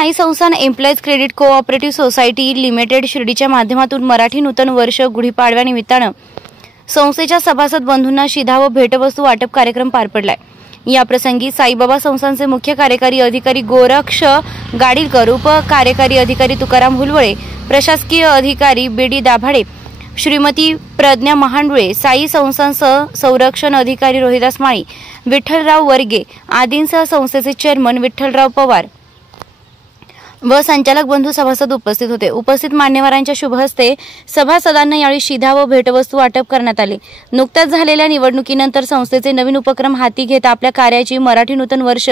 साई संस्थान employees credit cooperative society limited शिर्डीच्या माध्यमातून मराठी नूतन वर्ष गुढीपाडव्यानिमित्तानं संस्थेच्या सभासद बंधूंना शिधा व भेटवस्तू वाटप कार्यक्रम पार पडलाय। या प्रसंगी साईबाबा संस्थानचे मुख्य कार्यकारी अधिकारी गोरक्ष गाडीलकर, उप कार्यकारी अधिकारी तुकाराम हुलवळे, प्रशासकीय अधिकारी बीडी दाभाडे, श्रीमती प्रज्ञा महांडुळे, साई संस्थानसह संरक्षण अधिकारी रोहिदास माळी, विठ्ठलराव वर्गे आदींसह संस्थेचे चेअरमन विठ्ठलराव पवार व संचालक बंधू सभासद उपस्थित होते। उपस्थित मान्यवरांच्या शुभ हस्ते सभासदांना यावेळी शिधा व भेटवस्तू वाटप करण्यात आले। नुकत्याच झालेल्या निवडणुकीनंतर संस्थेचे नवीन उपक्रम हाती घेत आपल्या कार्याची मराठी नूतन वर्ष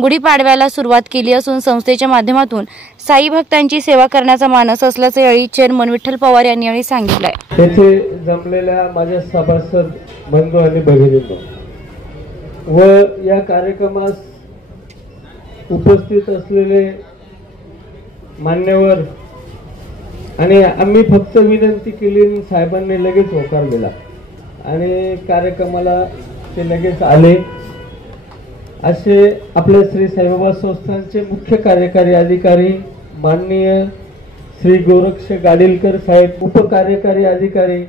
गुढीपाडव्याला सुरुवात केली असून संस्थेच्या माध्यमातून साई भक्तांची सेवा करण्याचा मानस असल्याचे यावेळी चेअरमन विठ्ठल पवार यांनी यावेळी सांगितले। तेथे जमलेल्या माझ्या सभासद बंधू आणि भगिनींनो व या कार्यक्रमास उपस्थित असलेले मान्यवर आणि आम्ही फक्त विनंती केली, साहेबांनी लगेच होकार दिला आणि कार्यक्रमाला ते लगेच आले। असे आपल्या श्री साईबाबा संस्थानचे मुख्य कार्यकारी अधिकारी माननीय श्री गोरक्ष गाडीलकर साहेब, उपकार्यकारी अधिकारी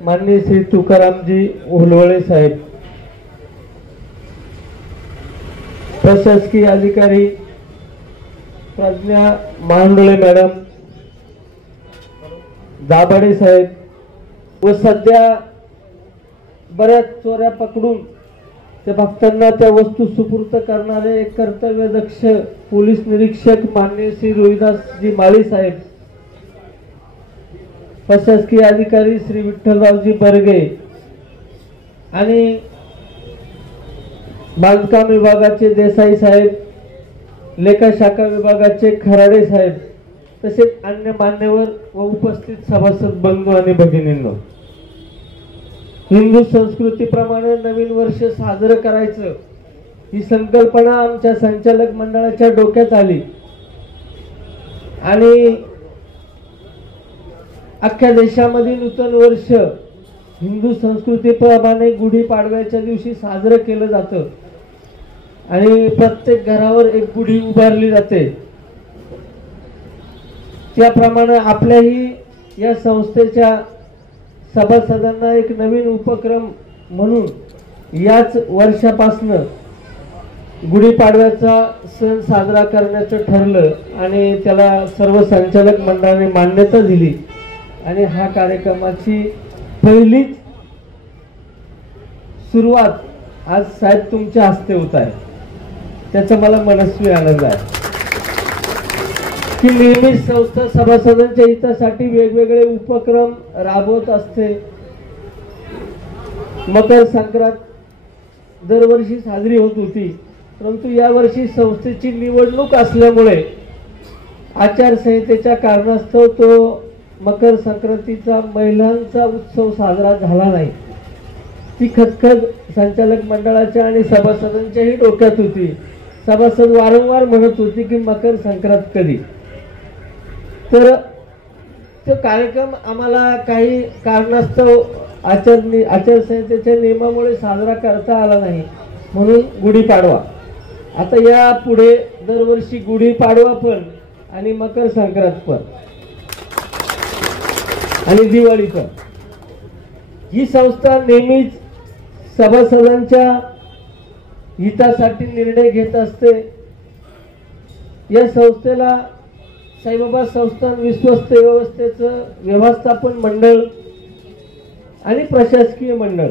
माननीय श्री तुकारामजी हुलवळे साहेब, प्रशासकीय अधिकारी प्रज्ञा महांडुळे मॅडम, दाभाडे साहेब व सध्या बऱ्याच चोऱ्या पकडून त्या भक्तांना त्या वस्तू सुपूर्त करणारे एक कर्तव्यदक्ष पोलीस निरीक्षक माननीय श्री रोहिदासजी माळी साहेब, प्रशासकीय अधिकारी श्री विठ्ठलरावजी बर्गे आणि बांधकाम विभागाचे देसाई साहेब, लेखा शाखा विभागाचे खराडे साहेब, तसेच अन्य मान्यवर व उपस्थित सभासद बंधू आणि भगिनींनो, हिंदू संस्कृतीप्रमाणे नवीन वर्ष साजरं करायचं ही संकल्पना आमच्या संचालक मंडळाच्या डोक्यात आली आणि अख्ख्या देशामध्ये नूतन वर्ष हिंदू संस्कृतीप्रमाणे गुढीपाडव्याच्या दिवशी साजरं केलं जातं आणि प्रत्येक घरावर एक गुढी उभारली जाते। त्याप्रमाणे आपल्याही या संस्थेच्या सभासदांना एक नवीन उपक्रम म्हणून याच वर्षापासून गुढीपाडव्याचा सण साजरा करण्याचं ठरलं आणि त्याला सर्व संचालक मंडळाने मान्यता दिली आणि हा कार्यक्रमाची पहिलीच सुरुवात आज साहेब तुमच्या हस्ते होत आहे। त्याचा मला मनस्वी आनंद आहे की नेहमीच संस्था सभासदांच्या हितासाठी वेगवेगळे उपक्रम राबवत असते। मकर संक्रांत दरवर्षी साजरी होत होती, परंतु यावर्षी संस्थेची निवडणूक असल्यामुळे आचारसंहितेच्या कारणास्तव तो मकर संक्रांतीचा महिलांचा उत्सव साजरा झाला नाही। ती खदखद संचालक मंडळाच्या आणि सभासदांच्याही डोक्यात होती। सभासद वारंवार म्हणत होती की मकर संक्रांत कधी, तर तो कार्यक्रम आम्हाला काही कारणास्तव आचारसंहितेच्या नियमामुळे साजरा करता आला नाही, म्हणून गुढीपाडवा। आता या पुढे दरवर्षी गुढीपाडवा पण आणि मकर संक्रांत पण आणि दिवाळी पण ही संस्था नेहमीच सभासदांच्या हितासाठी निर्णय घेत असते। या संस्थेला साईबाबा संस्थान विश्वस्त व्यवस्थेचं व्यवस्थापन मंडळ आणि प्रशासकीय मंडळ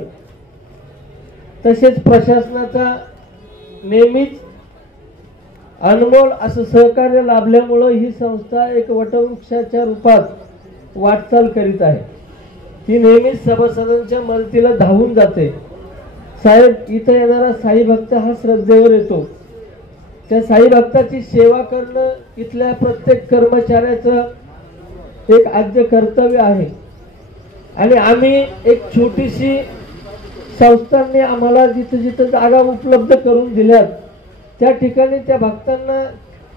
तसेच प्रशासनाचा नेहमीच अनमोल असं सहकार्य लाभल्यामुळे ही संस्था एक वटवृक्षाच्या रूपात वाटचाल करीत आहे। ती नेहमीच सभासदांच्या मदतीला धावून जाते। साहेब, इथं येणारा साई भक्त हा श्रद्धेवर येतो। त्या साई भक्ताची सेवा करणं इथल्या प्रत्येक कर्मचाऱ्याचं एक आद्य कर्तव्य आहे आणि आम्ही एक छोटीशी संस्थांनी आम्हाला जिथं जिथं जागा उपलब्ध करून दिल्यात त्या ठिकाणी त्या भक्तांना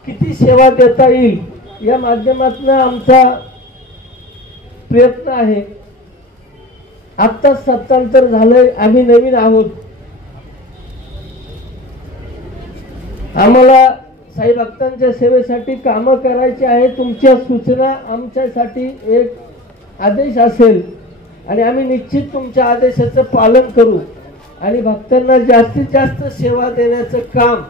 किती सेवा देता येईल या माध्यमातून आमचा प्रयत्न आहे। आत्ताच सत्तांतर झालंय, आम्ही नवीन आहोत। आम्हाला साई भक्तांच्या सेवेसाठी कामं करायची आहे, तुमच्या सूचना आमच्यासाठी एक आदेश असेल आणि आम्ही निश्चित तुमच्या आदेशाचं पालन करू आणि भक्तांना जास्तीत जास्त सेवा देण्याचं काम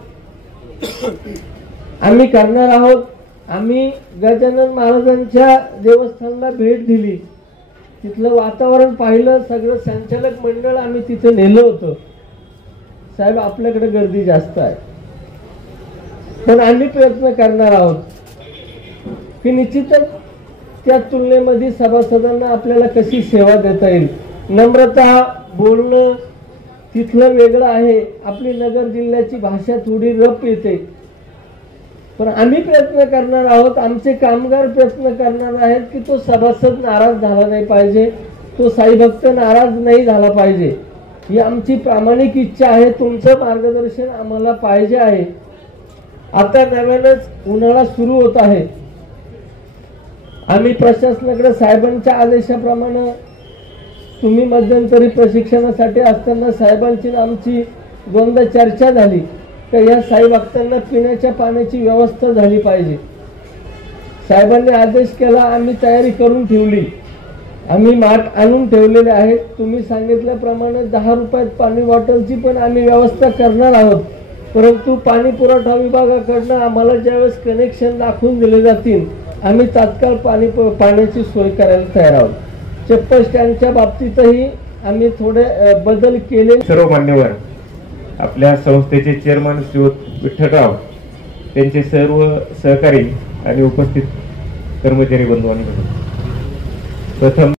आम्ही करणार आहोत. आम्ही गजानन महाराजांच्या देवस्थानाला भेट दिली, तिथलं वातावरण पाहिलं, सगळं संचालक मंडळ आम्ही तिथे नेलं होतं. साहेब आपल्याकडे गर्दी जास्त आहे, पण आम्ही प्रयत्न करणार आहोत की निश्चितच त्या तुलनेमध्ये सभासदांना आपल्याला कशी सेवा देता येईल. नम्रता बोलणं तिथलं वेगळं आहे, आपली नगर जिल्ह्याची भाषा थोडी रफ येते, पण आम्ही प्रयत्न करणार आहोत, आमचे कामगार प्रयत्न करणार आहेत की तो सभासद नाराज झाला नाही पाहिजे, तो साई भक्त नाराज नाही झाला पाहिजे. ही आमची प्रामाणिक इच्छा आहे. तुमचं मार्गदर्शन आम्हाला पाहिजे आहे. आता नव्यानच उन्हाळा सुरू होत आहे. आम्ही प्रशासनाकडे साहेबांच्या आदेशाप्रमाणे तुम्ही मध्यंतरी प्रशिक्षणासाठी असताना साहेबांची आमची दोनदा चर्चा झाली तर या साई भक्तांना पिण्याच्या पाण्याची व्यवस्था झाली पाहिजे. साहेबांनी आदेश केला, आम्ही तयारी करून ठेवली, आम्ही माठ आणून ठेवलेले आहेत. तुम्ही सांगितल्याप्रमाणे 10 रुपयात पाणी बॉटलची पण आम्ही व्यवस्था करणार आहोत. परंतु पाणी पुरवठा विभागाकडनं आम्हाला ज्यावेळेस कनेक्शन दाखवून दिले जातील आम्ही तात्काळ पाण्याची सोय करायला तयार आहोत. चप्पल स्टँडच्या बाबतीतही आम्ही थोडे बदल केले. सर्व मान्यवर, आपल्या संस्थेचे चेअरमन श्रीयुत विठ्ठलराव, त्यांचे सर्व सहकारी आणि उपस्थित कर्मचारी बंधू आणि प्रथम